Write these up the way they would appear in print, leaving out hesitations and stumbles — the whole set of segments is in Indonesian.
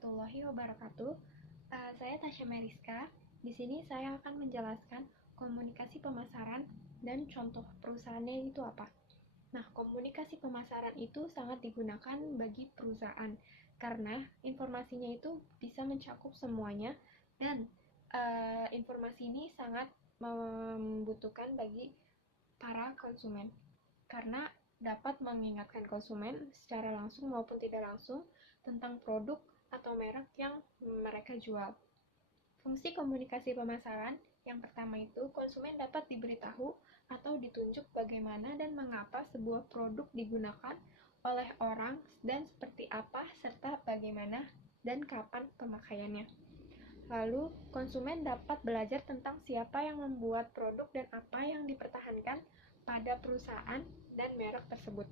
warahmatullahi wabarakatuh. Saya Tasya Meriska. Di sini saya akan menjelaskan komunikasi pemasaran dan contoh perusahaannya itu apa. Nah, komunikasi pemasaran itu sangat digunakan bagi perusahaan karena informasinya itu bisa mencakup semuanya dan informasi ini sangat membutuhkan bagi para konsumen karena dapat mengingatkan konsumen secara langsung maupun tidak langsung tentang produk atau merek yang mereka jual. Fungsi komunikasi pemasaran yang pertama itu, konsumen dapat diberitahu atau ditunjuk bagaimana dan mengapa sebuah produk digunakan oleh orang dan seperti apa serta bagaimana dan kapan pemakaiannya. Lalu, konsumen dapat belajar tentang siapa yang membuat produk dan apa yang dipertahankan pada perusahaan dan merek tersebut.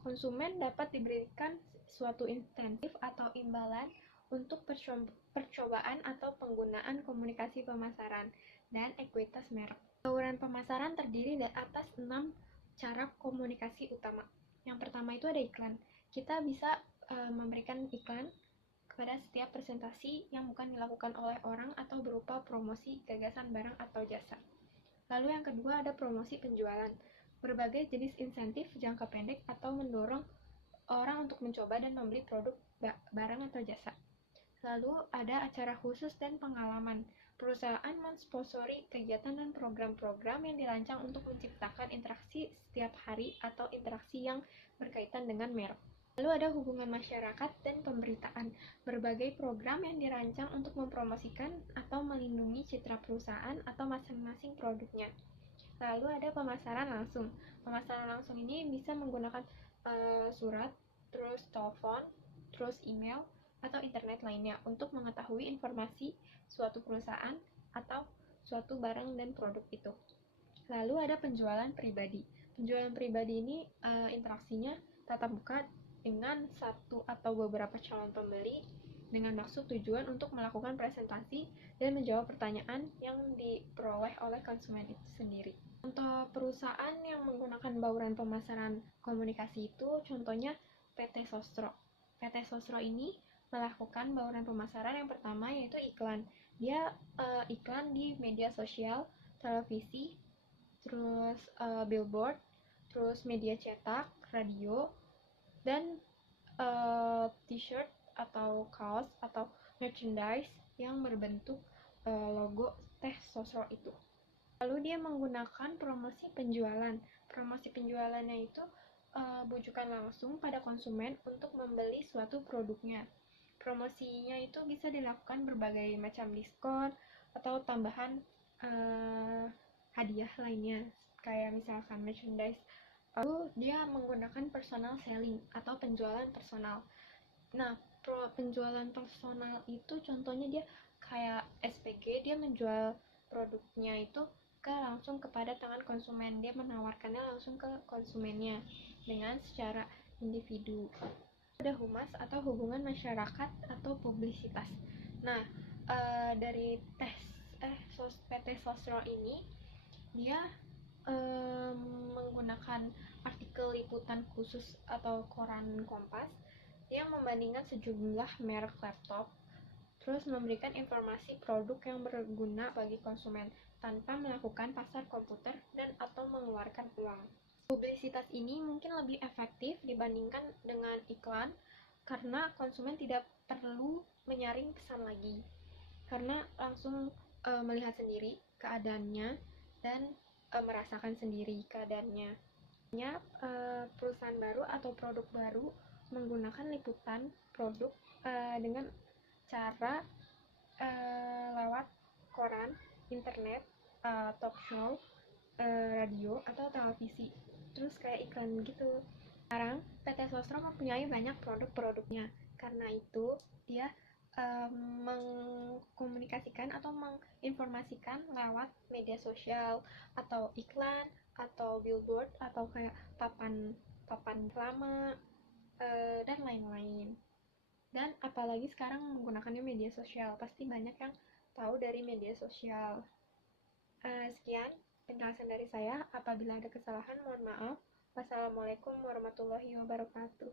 Konsumen dapat diberikan suatu insentif atau imbalan untuk percobaan atau penggunaan komunikasi pemasaran dan ekuitas merek. Bauran pemasaran terdiri dari atas 6 cara komunikasi utama. Yang pertama itu ada iklan. Kita bisa memberikan iklan kepada setiap presentasi yang bukan dilakukan oleh orang atau berupa promosi gagasan barang atau jasa. Lalu yang kedua ada promosi penjualan. Berbagai jenis insentif jangka pendek atau mendorong orang untuk mencoba dan membeli produk barang atau jasa. Lalu ada acara khusus dan pengalaman. Perusahaan mensponsori kegiatan dan program-program yang dirancang untuk menciptakan interaksi setiap hari atau interaksi yang berkaitan dengan merek. Lalu ada hubungan masyarakat dan pemberitaan. Berbagai program yang dirancang untuk mempromosikan atau melindungi citra perusahaan atau masing-masing produknya. Lalu ada pemasaran langsung. Pemasaran langsung ini bisa menggunakan surat, terus telepon, terus email, atau internet lainnya untuk mengetahui informasi suatu perusahaan atau suatu barang dan produk itu. Lalu ada penjualan pribadi. Penjualan pribadi ini interaksinya tatap muka dengan satu atau beberapa calon pembeli dengan maksud tujuan untuk melakukan presentasi dan menjawab pertanyaan yang diperoleh oleh konsumen itu sendiri. Untuk perusahaan yang menggunakan bauran pemasaran komunikasi itu contohnya PT Sostro. PT Sostro ini melakukan bauran pemasaran yang pertama yaitu iklan. Dia iklan di media sosial, televisi, terus billboard, terus media cetak, radio, dan t-shirt atau kaos atau merchandise yang berbentuk logo Teh Sosro itu. Lalu dia menggunakan promosi penjualan. Promosi penjualannya itu bujukan langsung pada konsumen untuk membeli suatu produknya. Promosinya itu bisa dilakukan berbagai macam diskon atau tambahan hadiah lainnya, kayak misalkan merchandise. Lalu dia menggunakan personal selling atau penjualan personal. Nah, penjualan personal itu contohnya dia kayak SPG, dia menjual produknya itu langsung kepada tangan konsumen. Dia menawarkannya langsung ke konsumennya dengan secara individu. Ada humas atau hubungan masyarakat atau publisitas. Nah, dari PT Sosro ini dia menggunakan artikel liputan khusus atau koran Kompas yang membandingkan sejumlah merek laptop, terus memberikan informasi produk yang berguna bagi konsumen tanpa melakukan pasar komputer dan atau mengeluarkan uang. Publisitas ini mungkin lebih efektif dibandingkan dengan iklan karena konsumen tidak perlu menyaring pesan lagi, karena langsung melihat sendiri keadaannya dan merasakan sendiri keadaannya. Perusahaan baru atau produk baru menggunakan liputan produk dengan cara lewat koran, internet, talk show, radio, atau televisi. Terus kayak iklan gitu. Sekarang PT Sosro mempunyai banyak produk-produknya. Karena itu dia mengkomunikasikan atau menginformasikan lewat media sosial atau iklan atau billboard atau kayak papan reklame dan lain-lain. Dan apalagi sekarang menggunakannya media sosial, pasti banyak yang tahu dari media sosial. Sekian penjelasan dari saya. Apabila ada kesalahan, mohon maaf. Wassalamualaikum warahmatullahi wabarakatuh.